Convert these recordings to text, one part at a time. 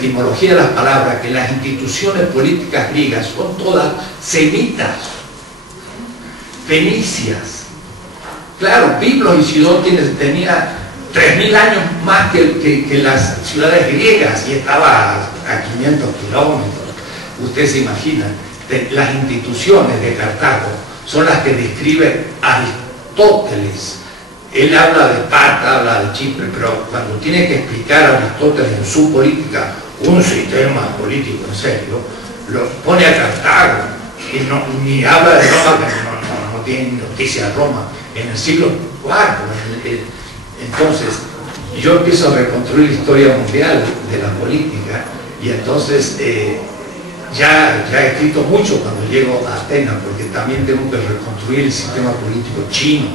etimología de las palabras, que las instituciones políticas griegas son todas semitas, fenicias. Claro, Biblos y Sidón tenía 3000 años más que las ciudades griegas y estaba a 500 kilómetros. Usted se imagina, las instituciones de Cartago son las que describe Aristóteles. Él habla de Esparta, habla de Chipre, pero cuando tiene que explicar a Aristóteles en su política un sistema político en serio, lo pone a Cartago y ni habla de Roma, que no tiene noticia de Roma, en el siglo IV. Entonces, yo empiezo a reconstruir la historia mundial de la política y entonces ya he escrito mucho cuando llego a Atenas, porque también tengo que reconstruir el sistema político chino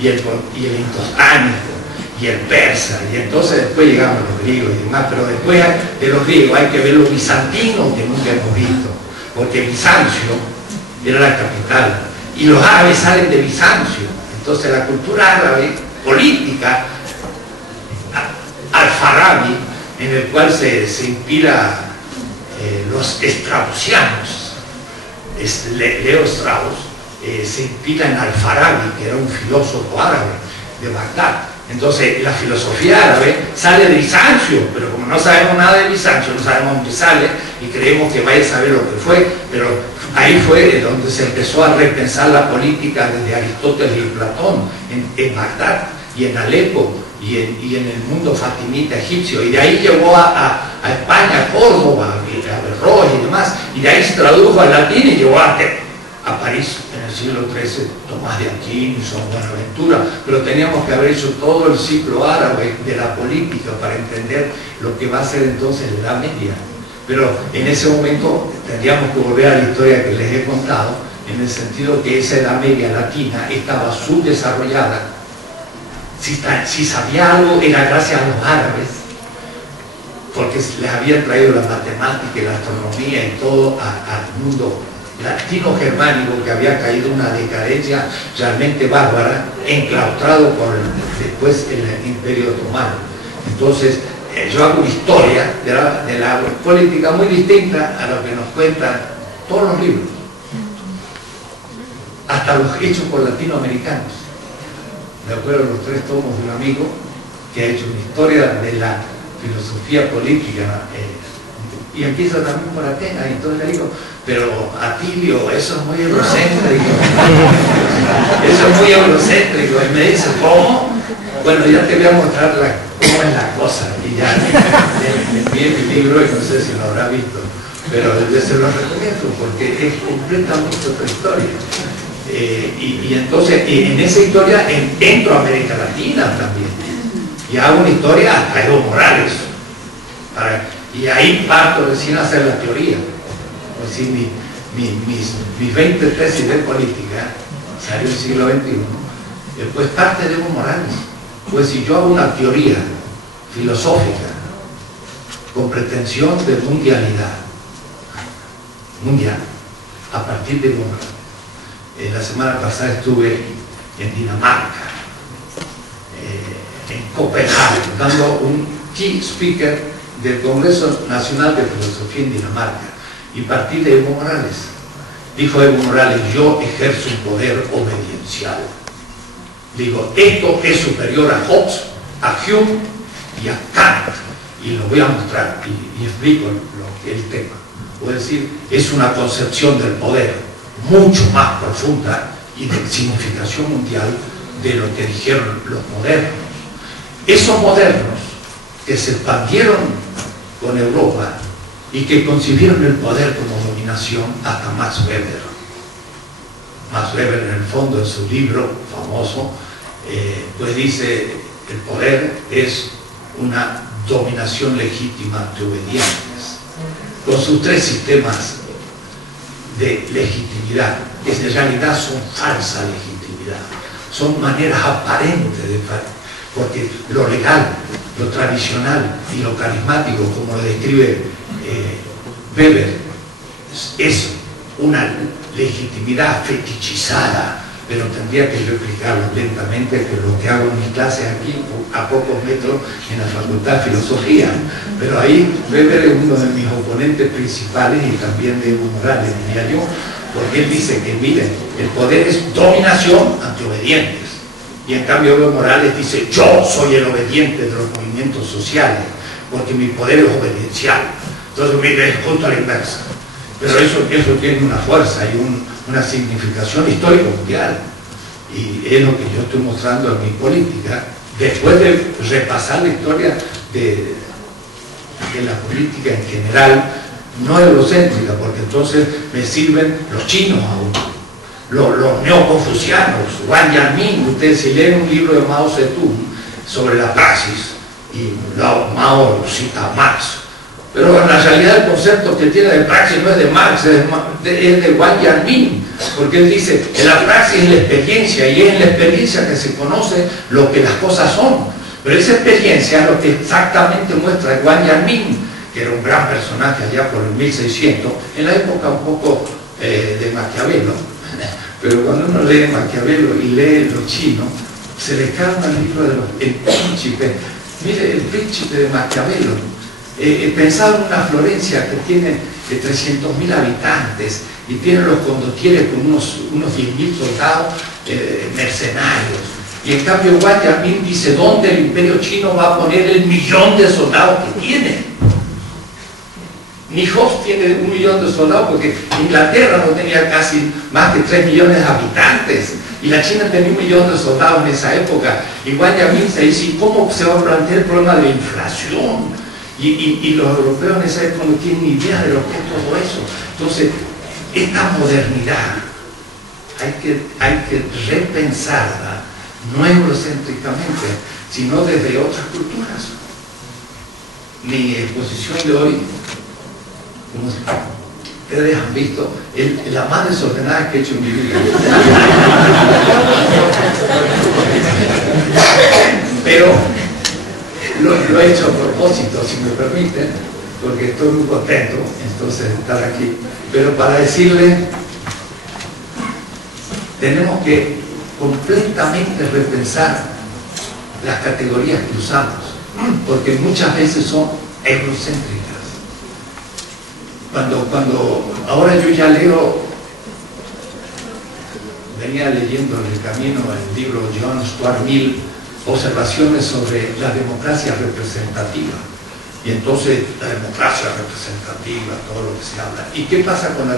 y el indostánico y el persa, y entonces después llegamos a los griegos y demás, pero después de los griegos hay que ver los bizantinos que nunca hemos visto, porque Bizancio era la capital y los árabes salen de Bizancio. Entonces la cultura árabe política, Al-Farabi, en el cual se inspira los straussianos, Leo Strauss, se inspira en Al-Farabi, que era un filósofo árabe de Bagdad. Entonces la filosofía árabe sale de Bizancio, pero como no sabemos nada de Bizancio, no sabemos dónde sale y creemos que vaya a saber lo que fue, pero ahí fue donde se empezó a repensar la política desde Aristóteles y Platón, en Bagdad y en Alepo y en el mundo fatimita egipcio, y de ahí llegó a España, a Córdoba, a Berroz y demás, y de ahí se tradujo al latín y llegó a París en el siglo XIII, Tomás de Aquino, San Buenaventura, pero teníamos que haber hecho todo el ciclo árabe de la política para entender lo que va a ser entonces la Edad Media. Pero en ese momento tendríamos que volver a la historia que les he contado, en el sentido que esa Edad Media latina estaba subdesarrollada. Si sabía algo era gracias a los árabes, porque les habían traído la matemática y la astronomía y todo al mundo latino-germánico, que había caído una decadencia realmente bárbara, enclaustrado por después el Imperio Otomano. Entonces yo hago una historia de la política muy distinta a lo que nos cuentan todos los libros, hasta los hechos por latinoamericanos. Me acuerdo los 3 tomos de un amigo que ha hecho una historia de la filosofía política, y empieza también por Atenas, y entonces le digo, pero Atilio, eso es muy eurocéntrico, eso es muy eurocéntrico, y me dice, ¿cómo? Bueno, ya te voy a mostrar cómo es la cosa, y ya le envié mi libro y no sé si lo habrá visto, pero se lo recomiendo porque es completamente otra historia. Y entonces en esa historia entro a América Latina también, y hago una historia hasta Evo Morales, y ahí parto recién a hacer la teoría. Es decir, mis 20 tesis de política salió en el siglo XXI, pues parte de Evo Morales. Pues si yo hago una teoría filosófica con pretensión de mundialidad mundial a partir de Evo Morales. La semana pasada estuve en Dinamarca, en Copenhague, dando un key speaker del Congreso Nacional de Filosofía en Dinamarca, y partí de Evo Morales. Dijo Evo Morales, yo ejerzo un poder obediencial. Digo, esto es superior a Hobbes, a Hume y a Kant, y lo voy a mostrar y explico el tema. Es decir, es una concepción del poder mucho más profunda y de significación mundial de lo que dijeron los modernos. Esos modernos que se expandieron con Europa y que concibieron el poder como dominación, hasta Max Weber. Max Weber, en el fondo, en su libro famoso, pues dice, el poder es una dominación legítima de obedientes, con sus 3 sistemas de legitimidad, que en realidad son falsa legitimidad, son maneras aparentes de, porque lo legal, lo tradicional y lo carismático, como lo describe Weber, es una legitimidad fetichizada, pero tendría que yo explicarlo lentamente, que lo que hago en mis clases aquí, a pocos metros, en la Facultad de Filosofía. Pero ahí Weber es uno de mis oponentes principales y también de Evo Morales, diría yo, porque él dice que, miren, el poder es dominación ante obedientes. Y en cambio Evo Morales dice, yo soy el obediente de los movimientos sociales, porque mi poder es obediencial. Entonces, mire, es justo a la inversa. Pero eso tiene una fuerza y una significación histórica mundial. Y es lo que yo estoy mostrando en mi política, después de repasar la historia de la política en general, no eurocéntrica, porque entonces me sirven los chinos aún, los neoconfucianos, Wang Yanmin. Ustedes si leen un libro de Mao Zedong sobre la praxis, y Mao cita a Marx, pero en la realidad el concepto que tiene de praxis no es de Marx, es de Wang Yanmin, porque él dice que la praxis es la experiencia, y es en la experiencia que se conoce lo que las cosas son. Pero esa experiencia es lo que exactamente muestra Wang Yanmin, que era un gran personaje allá por el 1600, en la época un poco de Maquiavelo. Pero cuando uno lee Maquiavelo y lee los chinos, se le calma el libro de El Príncipe. Mire, El Príncipe de Maquiavelo, pensado en una Florencia que tiene 300.000 habitantes y tiene los condottieri con unos 10.000 soldados mercenarios. Y en cambio Wang Yanmin dice, ¿dónde el imperio chino va a poner el 1.000.000 de soldados que tiene? Ni Hobbes tiene 1.000.000 de soldados, porque Inglaterra no tenía casi más que 3 millones de habitantes, y la China tenía 1.000.000 de soldados en esa época. Y Wang Yanmin se dice, ¿cómo se va a plantear el problema de la inflación? Y los europeos en esa época no tienen ni idea de lo que es todo eso. Entonces, esta modernidad hay que repensarla, no eurocéntricamente, sino desde otras culturas. Mi exposición de hoy, como ustedes han visto, es la más desordenada que he hecho en mi vida. Pero lo he hecho a propósito, si me permiten, porque estoy muy contento entonces de estar aquí. Pero para decirle, tenemos que completamente repensar las categorías que usamos, porque muchas veces son eurocéntricas. Cuando ahora yo ya leo, venía leyendo en el camino el libro John Stuart Mill, Observaciones sobre la democracia representativa. Y entonces la democracia representativa, todo lo que se habla. ¿Y qué pasa con la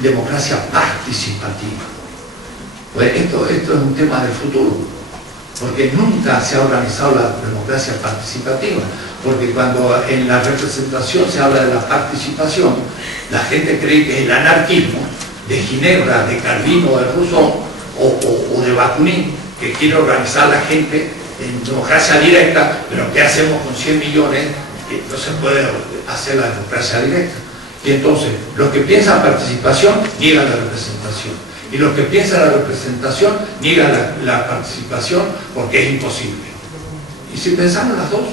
democracia participativa? Pues esto es un tema del futuro, porque nunca se ha organizado la democracia participativa, porque cuando en la representación se habla de la participación, la gente cree que es el anarquismo de Ginebra, de Calvino, de Rousseau o de Bakunin, que quiere organizar a la gente en democracia directa, pero ¿qué hacemos con 100 millones? No se puede hacer la democracia directa. Y entonces, los que piensan participación niegan la representación, y los que piensan la representación niegan la participación, porque es imposible. Y si pensamos las dos,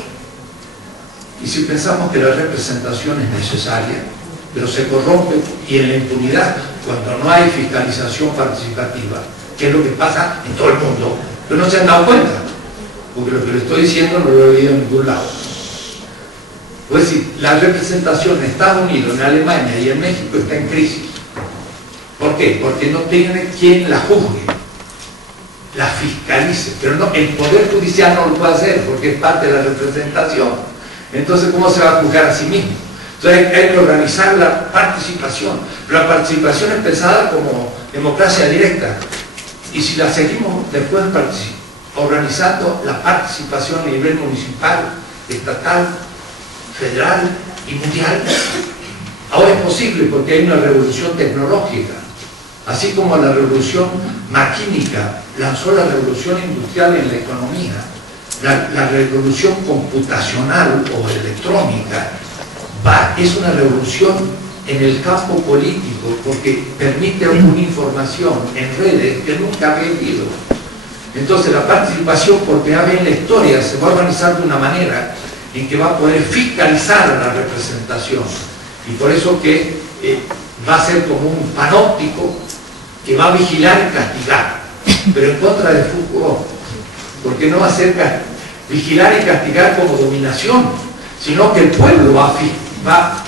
y si pensamos que la representación es necesaria, pero se corrompe, y en la impunidad, cuando no hay fiscalización participativa, que es lo que pasa en todo el mundo, pero no se han dado cuenta, porque lo que le estoy diciendo no lo he oído en ningún lado. Pues sí, la representación en Estados Unidos, en Alemania y en México está en crisis. ¿Por qué? Porque no tiene quien la juzgue, la fiscalice, pero no, el Poder Judicial no lo puede hacer porque es parte de la representación. Entonces, ¿cómo se va a juzgar a sí mismo? Entonces hay que organizar la participación, pero la participación es pensada como democracia directa, y si la seguimos después organizando la participación a nivel municipal, estatal, federal y mundial, ahora es posible porque hay una revolución tecnológica, así como la revolución maquínica lanzó la revolución industrial en la economía, la revolución computacional o electrónica es una revolución en el campo político, porque permite una información en redes que nunca había habido. Entonces la participación por primera vez en la historia se va a organizar de una manera en que va a poder fiscalizar a la representación, y por eso que va a ser como un panóptico que va a vigilar y castigar. pero en contra de Foucault, porque no va a ser vigilar y castigar como dominación, sino que el pueblo va